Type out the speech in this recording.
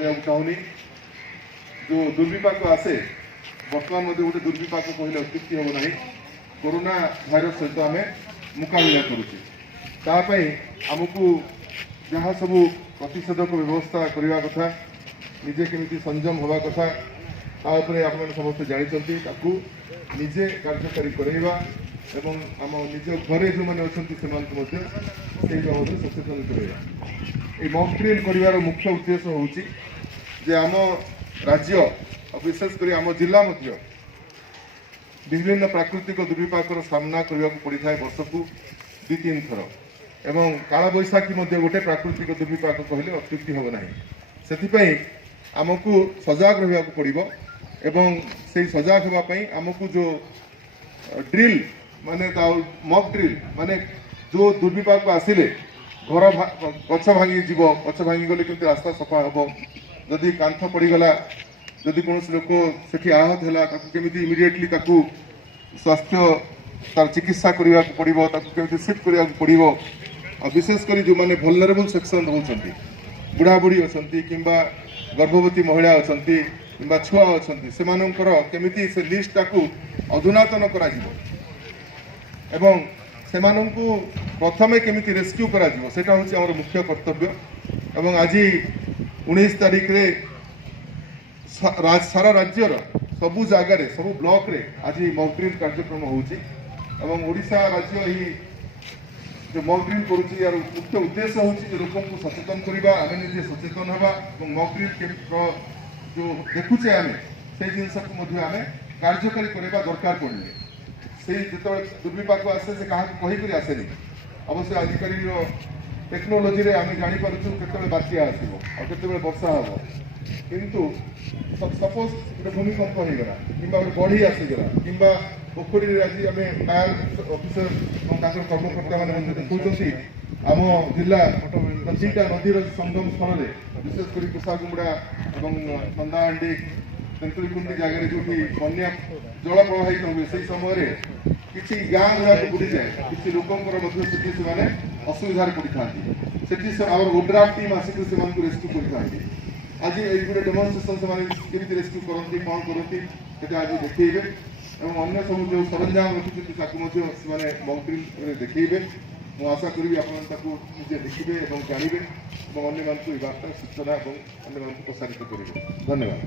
करने चाहूनी जो दुर्विपाक आसे बर्तमान गोटे दुर्विपाक कहले अत्युक्ति हम ना कोरोना भाइरस सहित आम मुकाबला करुचे आमको जहाँ सब प्रतिषेधक व्यवस्था करने कथा निजे केमी संयम हवा कथा आप समस्त जानते निजे कार्यकारी करवा एवं आम निज घरे जो मैंने अच्छा से बाबद सचेतन करवा मॉक ड्रिल कर मुख्य उद्देश्य हूँ आम राज्य विशेषकर आम जिला मध्य विभिन्न प्राकृतिक दुर्विपाक सामना करने को पड़ता है वर्ष को 2-3 थर एवं काला बैशाखी गोटे प्राकृतिक दुर्विपाक कहले अत्युक्ति हम ना से आमको सजग रहा पड़ो एवं से सजग होगापी आमको जो ड्रिल माने मॉक ड्रिल माने जो दुर्विपाक आसिले घर गछ भांगी जीव गछ भांगी गले केमती रास्ता सफा हम जदि कांथ पड़गला जदि कौन लोक से आहत है केमी इमिडिएटली स्वास्थ्य तार चिकित्सा करने को पड़ो केमी शिफ्ट करने को पड़ो विशेषकर जो मैंने वल्नरेबल सेक्शन रोचंती बुढ़ा बुढ़ी अच्छा कि गर्भवती महिला अच्छा कि छुआ अच्छा से से लिस्ट टाकू अधुनातन करा एवं से प्रथमे केमी रेस्क्यू करा सेटा हूँ आम मुख्य कर्तव्य एवं आज 19 तारीख रे सारा राज्यर सबू जगार सबू ब्लॉक रे आज मॉक ड्रिल कार्यक्रम होउची ओडिशा राज्य ही जो मॉक ड्रिल करुच्ची यार मुख्य उद्देश्य हूँ लोक को सचेतन करवा आम निजे सचेतन हवा मॉक ड्रिल जो देखुचे आम से जिनस को आम कार्यकारी करवा दरकार पड़े से जो दुर्विपाक आसे से क्या कहीकि आसेनि अवश्य आजिकल टेक्नोलोजी रे आम जापर के बात्या आसो वर्षा हम किंतु सपोज गोटे भूमिकंप होगा कि बढ़ी आसीगला कि पोखरी आज आम फायर ऑफिसर कर्मकर्ता मैंने देखुं आम जिला 3टा नदीर संगम स्थल विशेषकर कुसागुमड़ा और नंदाहांडी तेंतुलकुंडी जगह जो बन्या जल प्रवाहित हुए से समय किसी गाँ गुड़ाक बुड़ी जाए किसी लोकंर से असुविधार पड़ी था ओड्राफ टीम आसिक रेस्क्यू करते आज ये गोटे डेमोन्स्ट्रेशन से रेस्क्यू करती कौन करती आज देखेबे और अन्य सब जो सरंजाम रखी मॉक ड्रिल देखेबे मुझे आशा करी आपजे देखिए और जानवे और अन्य बार्ता सूचना और अन्य प्रसारित करेंगे। धन्यवाद।